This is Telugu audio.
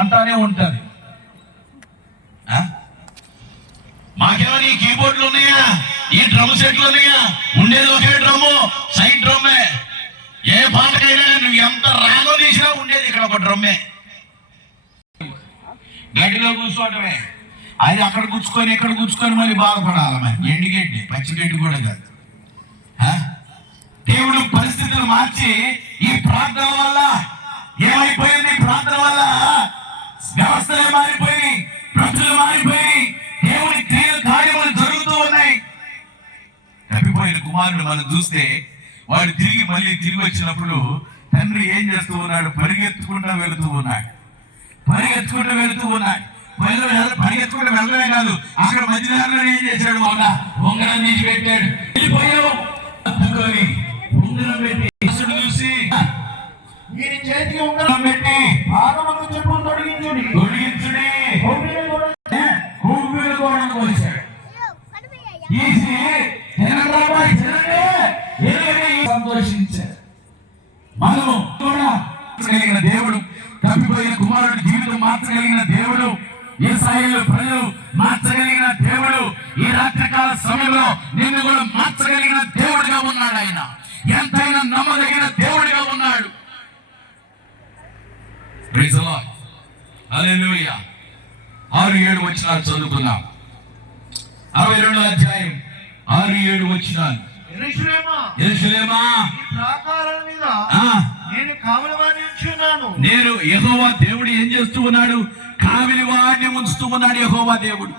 అంటానే ఉంటుంది. మాకేమో ఈ కీబోర్డ్లు ఉన్నాయా, ఈ డ్రమ్ సెట్లు ఉన్నాయా? ఉండేది ఒకే డ్రమ్ము, సైడ్ డ్రమ్మే. ఏ పాటకైనా నువ్వు ఎంత రాగం తీసినా ఉండేది ఇక్కడ ఒక డ్రమ్మే. గడ్డిలో కూర్చోవటమే. అది అక్కడ కూర్చుకొని ఇక్కడ కూర్చుకొని మళ్ళీ బాధపడాలి. మరి ఎండుగడ్డి, పచ్చిగడ్డి కూడా కాదు. దేవుడు పరిస్థితులు మార్చి ఈ ప్రార్థన వల్ల ఏమైపోయింది? ప్రార్థన వల్ల వ్యవస్థలే మారిపోయి, ప్రజలు మారిపోయి, దేవుని క్రియలు కార్యములు జరుగుతూ ఉన్నాయి. తప్పిపోయిన కుమారుడు మనం చూస్తే వాడు తిరిగి వచ్చినప్పుడు తండ్రి ఏం చేస్తూ ఉన్నాడు? పరిగెత్తుకుంటూ వెళుతూ ఉన్నాడు. పరిగెత్తుకుంటూ వెళ్ళడమే కాదు, అక్కడ మధ్యదారులు ఏం చేశాడు? ఉంగరం తీసి పెట్టాడు. వెళ్ళిపోయావు ఉంగరం పెట్టి చూసి వీరి చేతికి ఉంగరం పెట్టి పాదములకు చెప్పులు తొడిగించుడి సంతోషించారు. మనము కూడా మార్చగలిగిన దేవుడు, తప్పిపోయిన కుమారుడి జీవితం మార్చగలిగిన దేవుడు, ఇశ్రాయేలు ప్రజలు మార్చగలిగిన దేవుడు, ఈ రాత్రికాల సమయంలో నిన్ను కూడా మార్చగలిగిన దేవుడిగా ఉన్నాడు. ఆయన ఎంతైనా నమ్మదగిన దేవుడిగా ఉన్నాడు. Praise the lord. హల్లెలూయా. 6-7 వచనాలు చదువుకున్నాం. 62వ అధ్యాయం 6-7 వచనాలు. యెరూషలేమా, నేను యెహోవా దేవుడు ఏం చేస్తూ ఉన్నాడు? కావలి వాడిని ఉంచుతూ ఉన్నాడు యెహోవా దేవుడు.